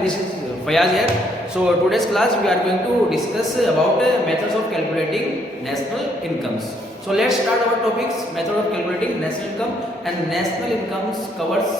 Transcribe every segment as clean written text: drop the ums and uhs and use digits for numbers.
this is Fayaz here. So today's class we are going to discuss about methods of calculating national incomes. So let's start our topics. Method of calculating national income, and national incomes covers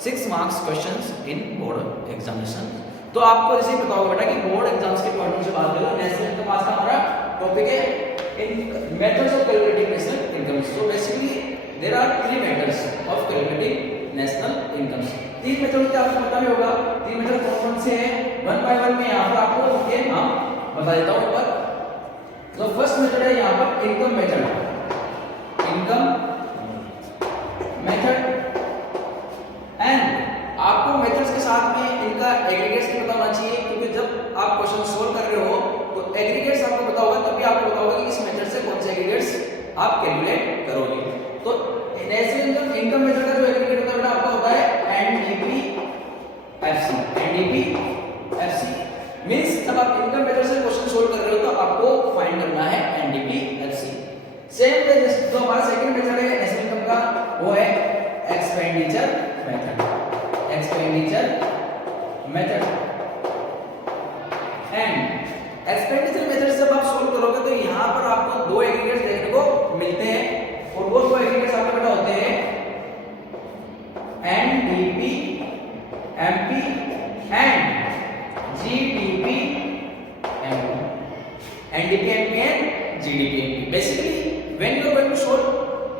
6 marks questions in board examination. तो आपको जैसे पता होगा बेटा कि board exams के point से बात करें, नेशनल इनकम आज का हमारा टॉपिक है इन methods of calculating national income. So basically there are 3 methods of calculating national incomes. 3 method क्या आपको पता नहीं होगा. 3 मेथड कौन कौन से हैं, वन बाय वन में यहाँ पर आपको ये नाम बता देता हूँ ऊपर. तो फर्स्ट मेथड है यहाँ पर income method. Income method and आपको मेथड्स के साथ में इनका एग्रीगेट्स भी पता होना चाहिए, क्योंकि जब आप क्वेश्चन सोल्व कर रहे हो तो एग्रीगेट्स आपको पता होगा, तभी आपको पता होगा कि इस मेथड से कौन से एग्रीगेट्स आप कैलकुलेट करोगे. तो नेशनल इनकम मेथड का जो एग्रीगेट होता है आपका होता है एनडीपी-एफसी. एनडीपी-एफसी मींस जब आप इनकम मेथड से क्वेश्चन सोल्व कर रहे हो तो आपको फाइंड करना है एनडीपी-एफसी. सेम वे जो हमारा सेकंड मेथड है नेशनल इनकम का, वो है expenditure method. Expenditure method and expenditure method से जब आप सोल्व करोगे तो यहाँ पर आपको 2 एग्रीगेट्स देखने को मिलते हैं, और वो 2 एग्रीगेट्स आपको पता होते हैं NDP MP and GDP MP. NDP MP and GDP MP. Basically when you are going to solve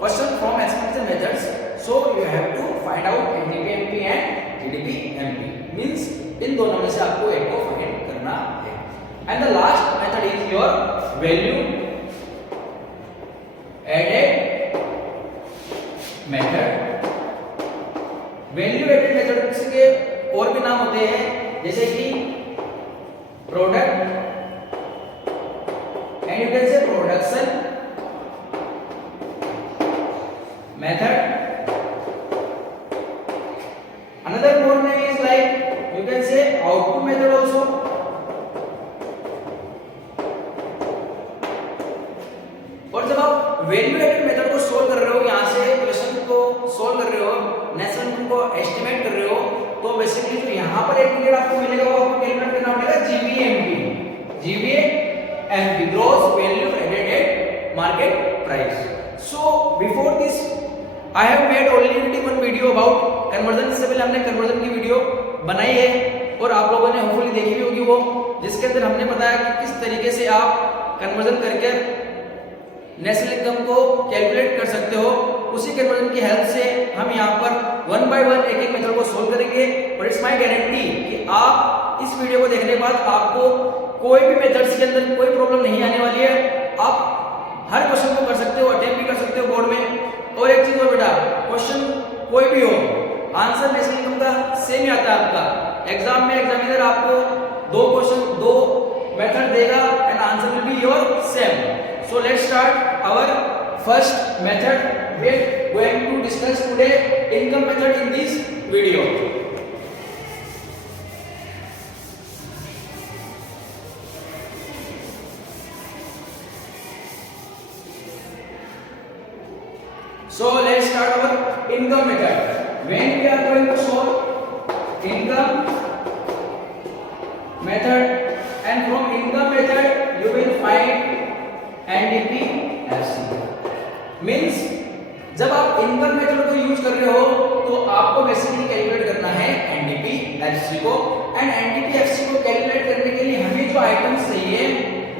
question from expenditure methods, so you have to find out NDP MP and GDP MP. means इन दोनों में से आपको एक को find करना है. and the last method is your value added method. value added method के और भी नाम होते हैं, जैसे कि product and you can say production method. Another more name is like you can say output method also. और जब आप वैल्यू एडेड मेथड को सोल्व कर रहे हो, यहाँ से क्वेश्चन को सोल्व कर रहे हो, नेशनल इनकम को एस्टिमेट कर रहे हो, तो बेसिकली जो यहाँ पर एक पीरियड आपको मिलेगा वो आपको कैलकुलेट करना पड़ेगा GVMP. GVMP gross value added at market price. So before this I have made already one video about conversion. इससे पहले हमने कन्वर्जन की वीडियो बनाई है और आप लोगों ने होपफुली देखी भी होगी वो, जिसके अंदर हमने बताया कि किस तरीके से आप कन्वर्जन करके नेशनल इनकम को कैलकुलेट कर सकते हो. उसी कन्वर्जन की हेल्प से हम यहाँ पर वन बाय वन एक एक मेथड को सोल्व करेंगे. और इट्स माय गारंटी कि आप इस वीडियो को देखने के बाद आपको कोई भी मेथड्स के अंदर कोई प्रॉब्लम नहीं आने वाली है. आप हर क्वेश्चन को कर सकते हो, अटेम्प्ट भी कर सकते हो बोर्ड में. और एक चीज और बेटा, क्वेश्चन कोई भी हो, आंसर नेशनल इनकम का सेम ही आता है आपका. एग्जाम में एग्जामिनर आपको 2 क्वेश्चन 2 मेथड देगा and answer will be your same. So let's start our first method. We are going to discuss today income method in this video. So let's start our income method. When we are going to solve income method, and from income method you will find NDP-FC. means जब आप income method को use कर रहे हो तो आपको basically calculate करना है NDP-FC को. एंड NDP-FC को कैलकुलेट करने के लिए हमें जो आइटम्स चाहिए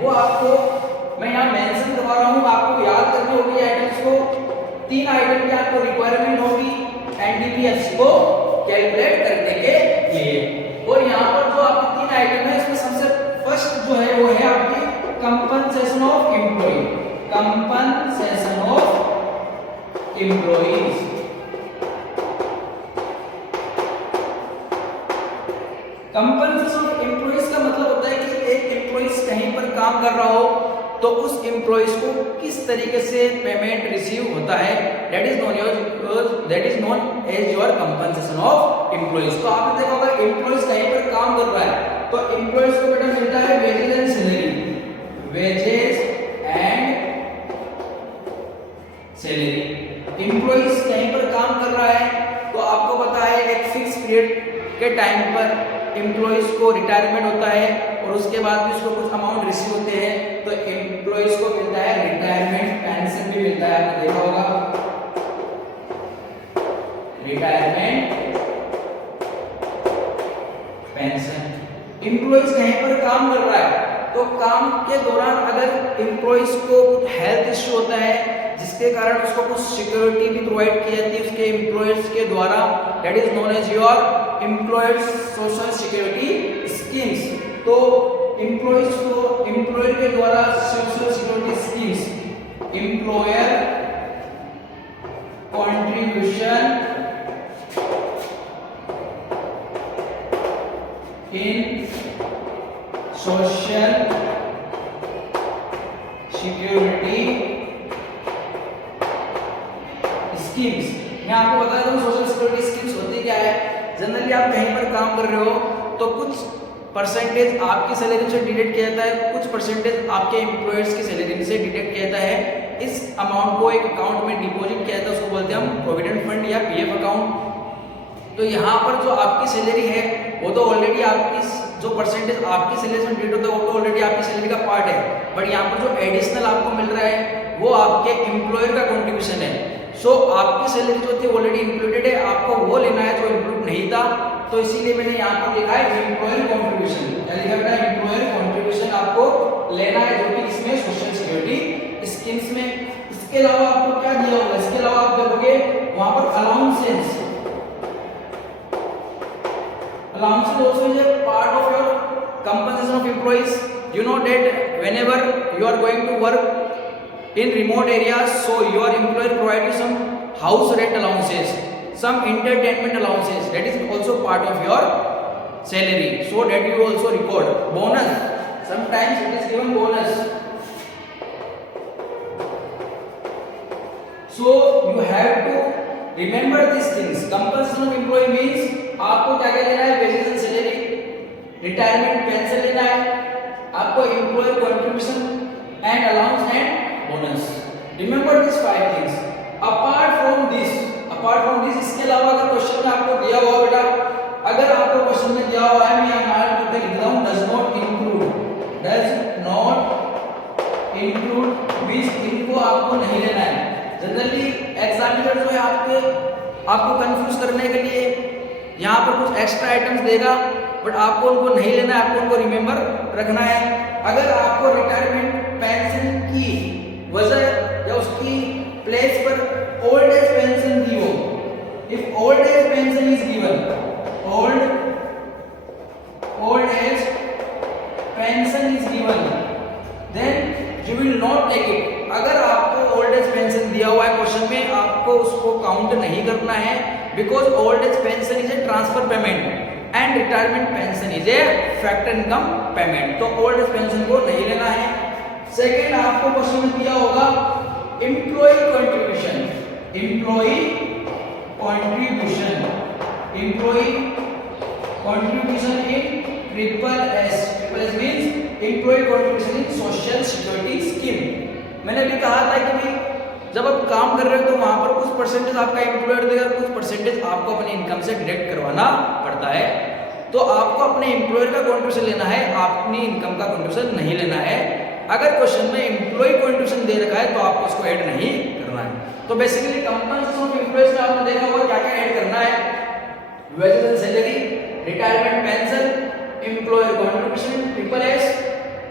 वो आपको मैं यहाँ मेंशन करवा रहा हूँ. आपको याद करनी होगी आइटम्स को. 3 आइटम की आपको रिक्वायरमेंट होगी एनडीपी-एफसी को कैलकुलेट करने के लिए. और यहाँ पर जो आपकी 3 आइटम है, इसमें सबसे फर्स्ट जो है वो है आपकी compensation of employ. Compensation of employees. Compensation of employees का मतलब होता है कि एक एम्प्लॉइज कहीं पर काम कर रहा हो तो उस एम्प्लॉइज को किस तरीके से पेमेंट रिसीव होता है, that is known as your compensation of employees. तो आपने देखा होगा एम्प्लॉइज कहीं पर काम कर रहा है तो एम्प्लॉइज को बेटा मिलता है wages and salary. Wages and salary. Employees कहीं पर काम कर रहा है तो आपको पता है एक फिक्स पीरियड के टाइम पर एम्प्लॉइज को रिटायरमेंट होता है और उसके बाद भी उसको कुछ अमाउंट रिसीव होते हैं, तो एम्प्लॉइज को मिलता है रिटायरमेंट पेंशन भी मिलता है, आपने देखा होगा रिटायरमेंट पेंशन। एम्प्लॉइज कहीं पर काम कर रहा है तो काम के दौरान अगर एम्प्लॉइज को हेल्थ इश्यू होता है जिसके कारण उसको कुछ सिक्योरिटी भी प्रोवाइड की जाती है उसके एम्प्लॉयर्स के द्वारा, that is known as your employers social security schemes. तो एम्प्लॉयज को एम्प्लॉयर के द्वारा social security schemes, employer contribution in social security schemes. मैं आपको बता दूं सोशल सिक्योरिटी स्कीम्स होती क्या है। जनरली आप कहीं पर काम कर रहे हो तो कुछ परसेंटेज आपकी सैलरी से डिडक्ट किया जाता है, कुछ परसेंटेज आपके एम्प्लॉयर्स की सैलरी से डिडक्ट किया जाता है। इस अमाउंट को एक अकाउंट में डिपॉजिट किया जाता है, उसको बोलते हैं हम प्रोविडेंट फंड या पीएफ अकाउंट। तो यहाँ पर जो आपकी सैलरी है वो तो ऑलरेडी आपकी जो परसेंटेज आपकी सैलरी से डिडक्ट होता है वो तो ऑलरेडी आपकी सैलरी का पार्ट है, बट यहाँ पर जो एडिशनल आपको मिल रहा है वो आपके एम्प्लॉयर का कंट्रीब्यूशन है। सो आपकी सैलरी जो थी ऑलरेडी इंक्लूडेड है, आपको वो लेना है जो इंक्लूड नहीं था, तो इसीलिए मैंने यहाँ पर लिखा है एम्प्लॉयर कंट्रीब्यूशन। क्या लिखा बेटा? एम्प्लॉयर कंट्रीब्यूशन आपको लेना है जो कि इसमें सोशल सिक्योरिटी स्कीम्स में। इसके अलावा आपको क्या दिया होगा? इसके अलावा आप देखोगे वहां पर allowances also is a part of your compensation of employees. You know that whenever you are going to work in remote areas, so your employer provide you some house rent allowances, some entertainment allowances, that is also part of your salary, so that you also record bonus. Sometimes it is given bonus, so you have to remember these things. Compensation of employee means आपको क्या क्या लेना है? Wages and salary, retirement pension लेना है, आपको employer contribution and allowance and bonus. Remember this 5 things. Apart from this इसके अलावा अगर क्वेश्चन में आपको दिया हुआ बेटा, अगर आपको क्वेश्चन में दिया हुआ है, मैं यहाँ करके लिख रहा हूँ डज नॉट इंक्लूड बीच, इनको आपको नहीं लेना है। जनरली एग्जामिनर जो है आपको कंफ्यूज करने के लिए यहाँ पर कुछ एक्स्ट्रा आइटम्स देगा, बट आपको उनको नहीं लेना है, आपको उनको रिमेंबर रखना है। अगर आपको रिटायरमेंट पेंशन की वजह या उसकी प्लेस पर ओल्ड एज पेंशन दी हो, if old age pension is given, old age pension is given, then you will not take it. अगर आपको ओल्ड एज पेंशन दिया हुआ है क्वेश्चन में, आपको उसको काउंट नहीं करना है, because old age pension is a transfer payment and retirement pension is a factor income payment, तो old age pension को नहीं लेना है। सेकेंड आपको क्वेश्चन में दिया होगा employee contribution in triple S means employee contribution in social security scheme. मैंने भी कहा था कि भाई जब आप काम कर रहे हो तो वहां पर कुछ परसेंटेज आपका एम्प्लॉयर देगा, कुछ परसेंटेज आपको अपने इनकम से डिडक्ट करवाना पड़ता है। तो आपको अपने एम्प्लॉयर का कंट्रीब्यूशन लेना है, अपनी इनकम का कंट्रीब्यूशन नहीं लेना है। अगर क्वेश्चन में एम्प्लॉय कंट्रीब्यूशन दे रखा है तो आपको उसको ऐड नहीं करना है। तो बेसिकली कंपनसेशन ऑफ एम्प्लॉयज में आपने देखा होगा क्या क्या ऐड करना है? Wages and salary, retirement pension, employer contribution, triple S,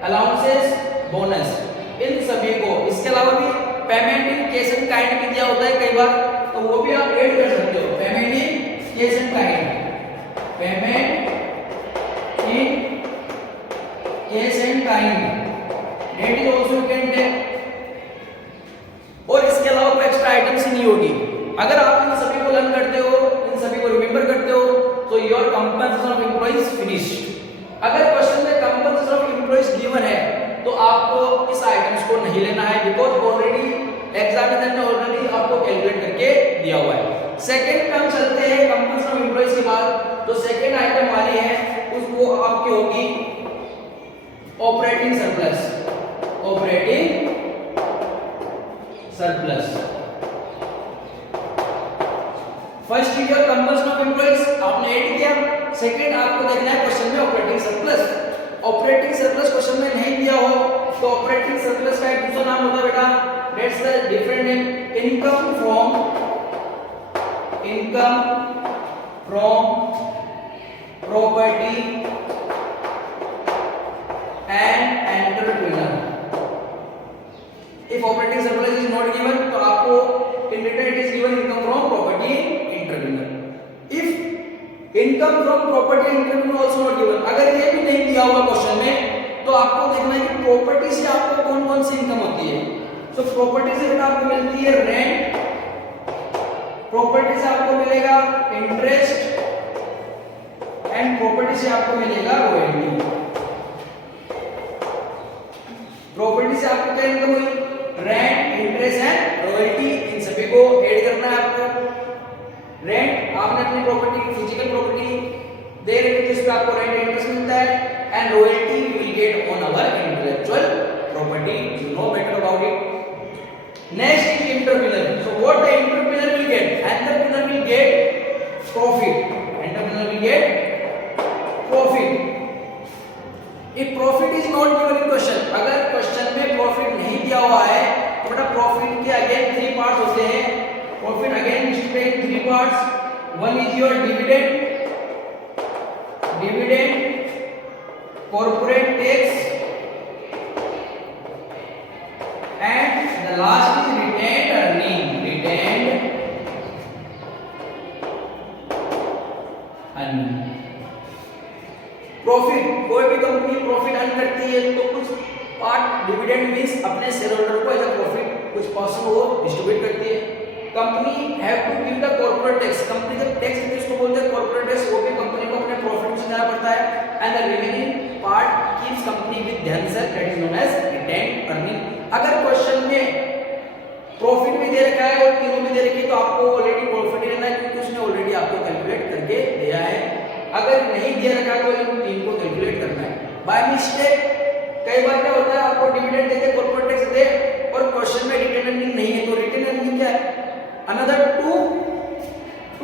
allowances, bonus, इन सभी को। इसके अलावा भी payment in cash and kind भी दिया होता है कई बार, तो वो भी आप ऐड कर सकते हो। Payment in cash and kind, payment in cash and kind, that is also can take. और इसके अलावा कोई एक्स्ट्रा आइटम्स ही नहीं होगी। अगर आप इन सभी को लर्न करते हो, इन सभी को रिमेंबर करते हो, तो your compensation of employees finished. अगर क्वेश्चन में कंपनसेशन ऑफ एम्प्लॉइज गिवन है तो आपको इस आइटम्स को नहीं लेना है, बिकॉज ऑलरेडी एग्जामिनर ने ऑलरेडी आपको कैलकुलेट करके दिया हुआ है। सेकंड पे हम चलते हैं कंपनसेशन ऑफ एम्प्लॉइज के बाद, तो सेकंड आइटम वाली है उसको आपकी होगी operating surplus, operating surplus. First is your compensation of employees, आपने ऐड किया। सेकंड आपको देखना है क्वेश्चन में operating surplus. Operating surplus question में नहीं दिया हो तो ऑपरेटिंग सरप्लस का एक दूसरा नाम होता है बेटा, that's the different name, income from property and entrepreneur. If operating surplus is not given तो आपको in return it is given income from property entrepreneur। if income from property entrepreneur also not given, अगर ये भी नहीं दिया हुआ question में तो आपको देखना है कि प्रॉपर्टी से आपको कौन कौन सी इनकम होती है। तो प्रॉपर्टी से बेटा आपको मिलती है रेंट, प्रॉपर्टी से आपको मिलेगा इंटरेस्ट एंड प्रॉपर्टी से आपको मिलेगा रॉयल्टी। प्रॉपर्टी से आपको क्या इनकम हुई, रेंट, इंटरेस्ट एंड रॉयल्टी, इन सभी को ऐड करना है आपको। रेंट आपने अपनी प्रॉपर्टी फिजिकल प्रॉपर्टी दे रहे थे, जिसपे आपको रेंट इंटरेस्ट मिलता है, and royalty we will get on our intellectual property, you know better about it. Next is entrepreneur. So what the entrepreneur will get, entrepreneur will get profit, entrepreneur will get profit. If profit is not given in question, अगर question में profit नहीं दिया हुआ है तो बेटा profit के again 3 parts होते हैं। Profit again displayed in 3 parts. One is your dividend, corporate tax and the last is retained earning, profit. कोई भी कंपनी प्रॉफिट अर्न करती है तो कुछ पार्ट डिविडेंड मींस अपने शेयर होल्डर को एज अ प्रॉफिट कुछ परसेंट वो डिस्ट्रीब्यूट करती है। Company have to give the corporate tax, company जब टैक्स देती है उसको बोलते हैं कॉर्पोरेट टैक्स, वो भी कंपनी को अपने प्रॉफिट से देना पड़ता है। And the remaining part keeps company with themself, that is known as retained earning. अगर क्वेश्चन में प्रॉफिट भी दे रखा है और तीनों भी दे रखी है तो आपको ऑलरेडी प्रॉफिट ही लेना है, क्योंकि उसने ऑलरेडी आपको कैलकुलेट करके दिया है। अगर नहीं दिया रखा तो इन तीन को कैलकुलेट करना है। बाय मिस्टेक कई बार क्या होता है, आपको डिविडेंड देते, कॉर्पोरेट टैक्स दे और क्वेश्चन में रिटेन अर्निंग नहीं है, तो रिटेन अर्निंग क्या है, another two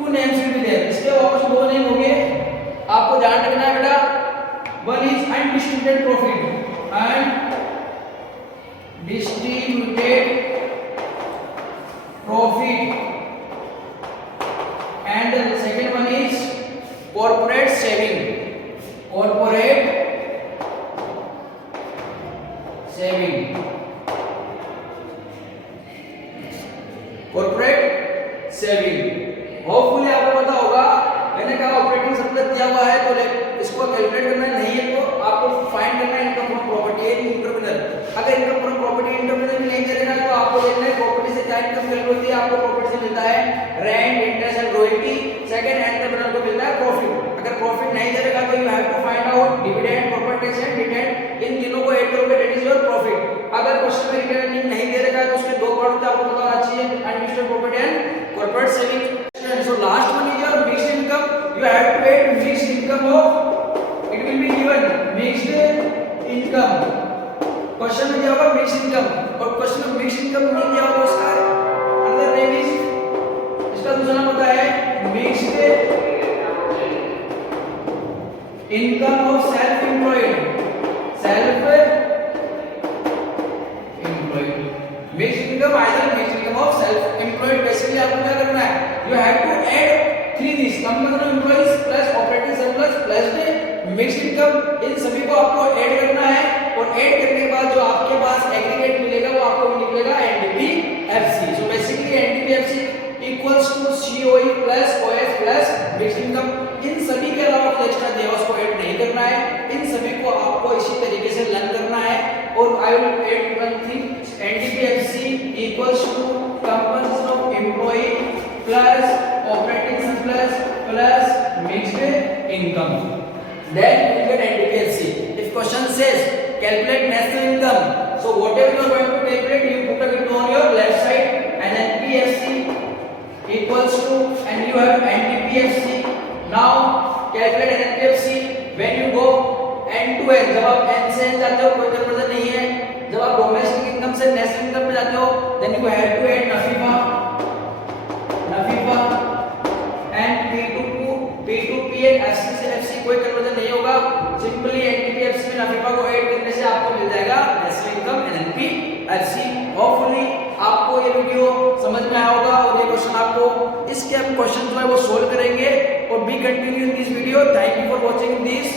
names will be there, इसके वापस 2 नेम होंगे। आपको ध्यान रखना है बेटा, one is undistributed profit, undistributed profit, and the second one is corporate saving, corporate saving, corporate saving। Hopefully आपको पता होगा, मैंने कहा ऑपरेटिंग सरप्लस दिया हुआ है तो इसको कैलकुलेट करना नहीं है तो आपको फाइंड करना है income from property and entrepreneur. अगर इनकम फ्रॉम प्रॉपर्टी एंटरप्रेन्योर में नहीं देना तो आपको देखना है प्रॉपर्टी से क्या इनकम कैलकुलेट होती है। आपको प्रॉपर्टी से मिलता है rent, interest and royalty, second entrepreneur को मिलता है प्रॉफिट। अगर प्रॉफिट नहीं दे रखा तो you have to find out dividend, corporate tax and retain, इन तीनों को ऐड करोगे, दैट इज योर प्रॉफिट। अगर क्वेश्चन में रिटेन अर्निंग नहीं दे रखा है तो उसके 2 पार्ट होते हैं, आपको पता होना चाहिए, undistributed profit and corporate saving. So last one is your mixed income, you have to add mixed income of, it will be given mixed income, question में दिया होगा mixed income और क्वेश्चन में mixed income नहीं दिया होगा, उसका अंदर नेम इज, इसका दूसरा नाम होता है mixed income of self employed, mixed income, either mixed income of self employed। Basically आपको क्या करना है, you have to add 3 things, कंपनी का employees plus operating surplus plus mixed income, इन सभी को आपको ऐड करना है और ऐड करने के बाद जो आपके पास एग्रीगेट मिलेगा वो आपको निकलेगा NDPFC. So basically NDPFC equals to COE plus OS plus mixed income. इन सभी के अलावा कुछ एक्स्ट्रा दिया उसको ऐड नहीं करना है, इन सभी को आपको इसी तरीके से लर्न करना है। और I will add one thing, NDPFC equals to compensation of employee plus operating surplus plus mixed income, then you will get NDPFC. If question says calculate national income, so whatever you are going to calculate, you put it on your left side, and NPFC equals to, and you have NDPFC. Now calculate NPFC when you go end to end, जब आप end से end जाते हो कोई comparison नहीं है, जब आप डोमेस्टिक इनकम से नेशनल इनकम पे जाते हो then you have to add नफीफा and P2P and FC से FC सिंपली एनपीटीएफसी में नफीफा को ऐड करने से आपको मिल जाएगा नेशनल इनकम एनपीएफसी। होपफुली आपको ये वीडियो समझ में आया होगा और ये क्वेश्चन आपको इसके हम क्वेश्चन जो है वो सोल्व करेंगे और B continue in this video. Thank you for watching this